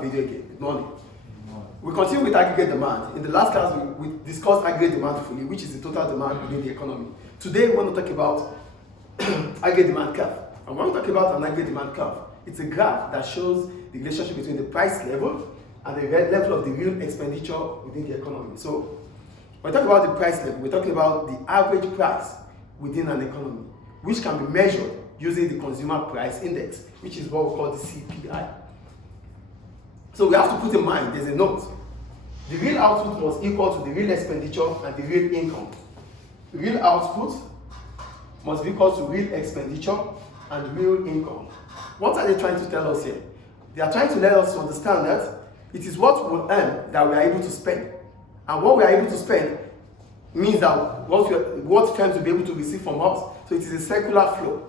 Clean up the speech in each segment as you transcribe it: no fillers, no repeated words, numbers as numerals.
Video game. Good morning. We continue with aggregate demand. In the last class, we discussed aggregate demand fully, which is the total demand within the economy. Today, we want to talk about aggregate demand curve. And when we talk about an aggregate demand curve, it's a graph that shows the relationship between the price level and the level of the real expenditure within the economy. So, when we talk about the price level, we're talking about the average price within an economy, which can be measured using the consumer price index, which is what we call the CPI. So we have to put in mind, there's a note. The real output must equal to the real expenditure and the real income. The real output must be equal to real expenditure and real income. What are they trying to tell us here? They are trying to let us understand that it is what we will earn that we are able to spend. And what we are able to spend means that what firms will be able to receive from us. So it is a circular flow.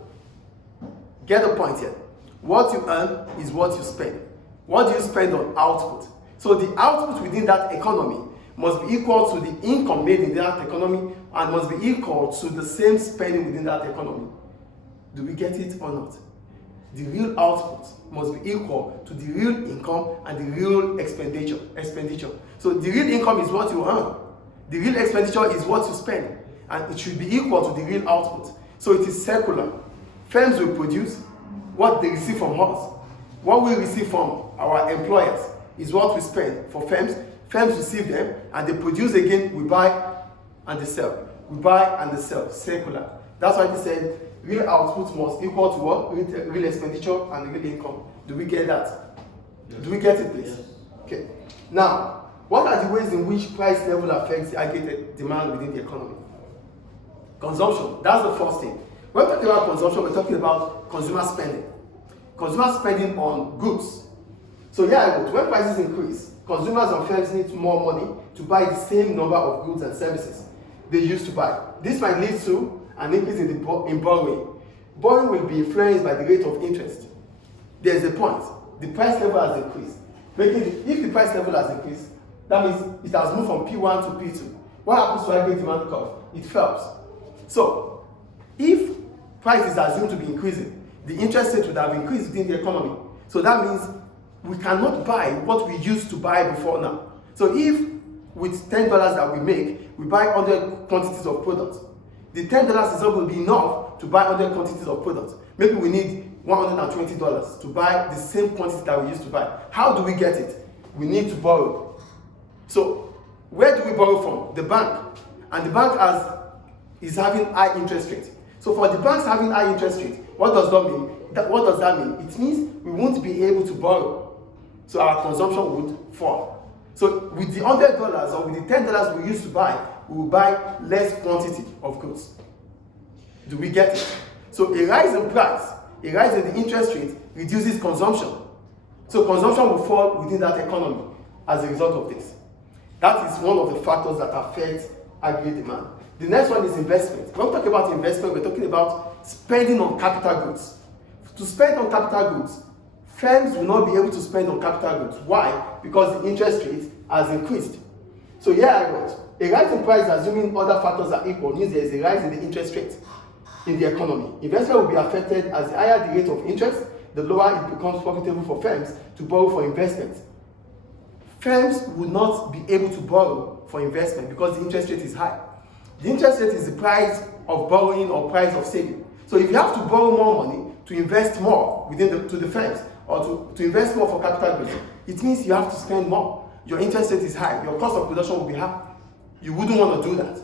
Get the point here. What you earn is what you spend. What do you spend on output? So the output within that economy must be equal to the income made in that economy and must be equal to the same spending within that economy. Do we get it or not? The real output must be equal to the real income and the real expenditure. So the real income is what you earn. The real expenditure is what you spend. And it should be equal to the real output. So it is circular. Firms will produce what they receive from us. What we receive from our employers is what we spend for firms. Firms receive them and they produce again, we buy and they sell. We buy and they sell, circular. That's why they said real output must equal to what? Real expenditure and real income. Do we get that? Yes. Do we get it, please? Yes. Okay. Now, what are the ways in which price level affects the aggregate demand within the economy? Consumption, that's the first thing. When we're talking about consumption, we're talking about consumer spending. Consumer spending on goods. So when prices increase, consumers and firms need more money to buy the same number of goods and services they used to buy. This might lead to an increase in borrowing. Borrowing will be influenced by the rate of interest. There's a point. The price level has increased. If the price level has increased, that means it has moved from P1 to P2. What happens to aggregate demand curve? It falls. So, if price is assumed to be increasing, the interest rate would have increased within the economy. So that means we cannot buy what we used to buy before now. So if with $10 that we make, we buy 100 quantities of products, the $10 is not going to be enough to buy 100 quantities of products. Maybe we need $120 to buy the same quantity that we used to buy. How do we get it? We need to borrow. So where do we borrow from? The bank. And the bank is having high interest rates. So for the banks having high interest rates, what does that mean? What does that mean? It means we won't be able to borrow. So our consumption would fall. So with the $100 or with the $10 we used to buy, we will buy less quantity of goods. Do we get it? So a rise in price, a rise in the interest rate reduces consumption. So consumption will fall within that economy as a result of this. That is one of the factors that affect aggregate demand. The next one is investment. When we talk about investment, we're talking about spending on capital goods. To spend on capital goods, firms will not be able to spend on capital goods. Why? Because the interest rate has increased. So here I wrote, a rise in price assuming other factors are equal means there is a rise in the interest rate in the economy. Investment will be affected as the higher the rate of interest, the lower it becomes profitable for firms to borrow for investment. Firms will not be able to borrow for investment because the interest rate is high. The interest rate is the price of borrowing or price of saving. So if you have to borrow more money to invest more to the firms or to invest more for capital goods, it means you have to spend more. Your interest rate is high. Your cost of production will be high. You wouldn't want to do that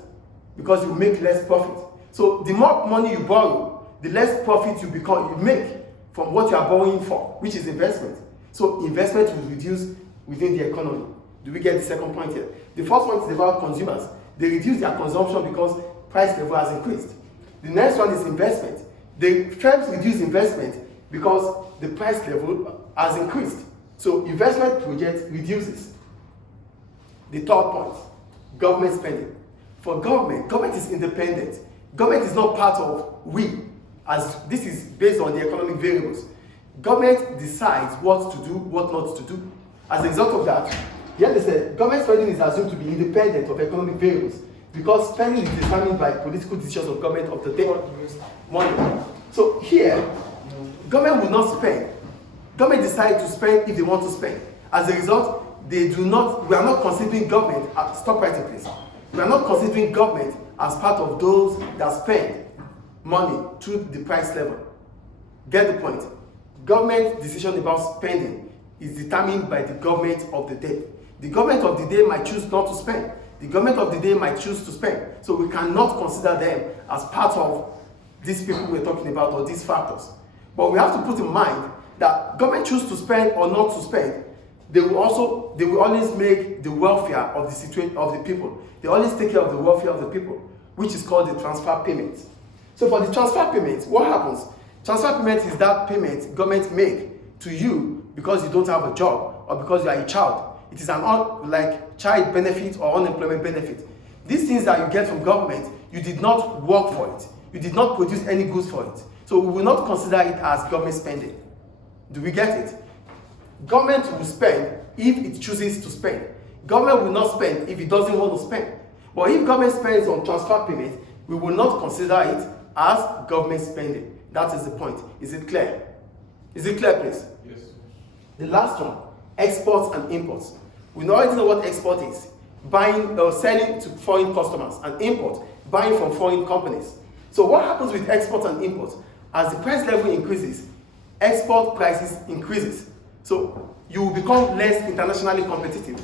because you make less profit. So the more money you borrow, the less profit you make from what you are borrowing for, which is investment. So investment will reduce within the economy. Do we get the second point here? The first one is about consumers. They reduce their consumption because price level has increased. The next one is investment. The firms reduce investment because the price level has increased. So investment project reduces. The third point, government spending. For government is independent. Government is not part of we, as this is based on the economic variables. Government decides what to do, what not to do. As a result of that, here they said, government spending is assumed to be independent of economic variables because spending is determined by political decisions of government of the day. Money. So here, government will not spend. Government decide to spend if they want to spend. As a result, we are not considering government, stop writing please. We are not considering government as part of those that spend money through the price level. Get the point? Government decision about spending is determined by the government of the day. The government of the day might choose not to spend. The government of the day might choose to spend. So we cannot consider them as part of these people we're talking about or these factors. But we have to put in mind that government choose to spend or not to spend, they will always make the welfare of the situation of the people. They always take care of the welfare of the people, which is called the transfer payment. So for the transfer payment, what happens? Transfer payment is that payment government make to you because you don't have a job or because you are a child. It is an like child benefit or unemployment benefit. These things that you get from government, you did not work for it. You did not produce any goods for it. So we will not consider it as government spending. Do we get it? Government will spend if it chooses to spend. Government will not spend if it doesn't want to spend. But if government spends on transfer payment, we will not consider it as government spending. That is the point. Is it clear? Is it clear, please? Yes. The last one, exports and imports. We already know what export is. Buying or selling to foreign customers, and import, buying from foreign companies. So what happens with export and import? As the price level increases, export prices increases. So you will become less internationally competitive.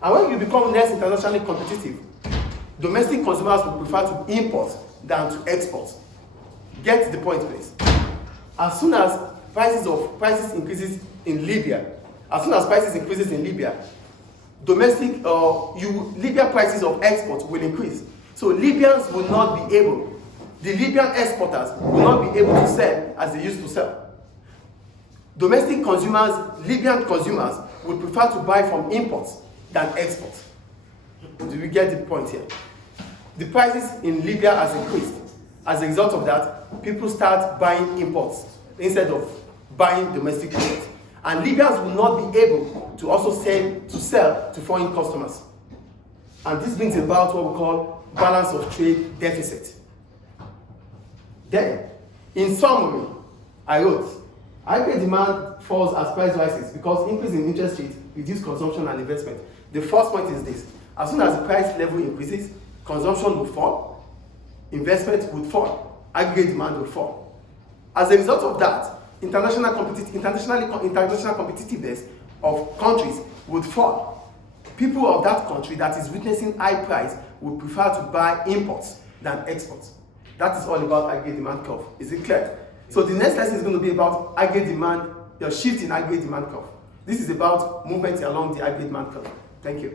And when you become less internationally competitive, domestic consumers will prefer to import than to export. Get the point, please. As soon as prices increases in Libya, Libya prices of export will increase. So Libyans will not be able, the Libyan exporters will not be able to sell as they used to sell. Domestic consumers, Libyan consumers, would prefer to buy from imports than exports. Do we get the point here? The prices in Libya has increased. As a result of that, people start buying imports instead of buying domestic products. And Libyans will not be able to also sell to foreign customers. And this brings about what we call balance of trade deficit. Then, in summary, I wrote, aggregate demand falls as price rises because increase in interest rates reduce consumption and investment. The first point is this: as soon as the price level increases, consumption will fall, investment would fall, aggregate demand will fall. As a result of that, international competitiveness of countries would fall. People of that country that is witnessing high price would prefer to buy imports than exports. That is all about aggregate demand curve. Is it clear? So the next lesson is going to be about aggregate demand, your shift in aggregate demand curve. This is about movement along the aggregate demand curve. Thank you.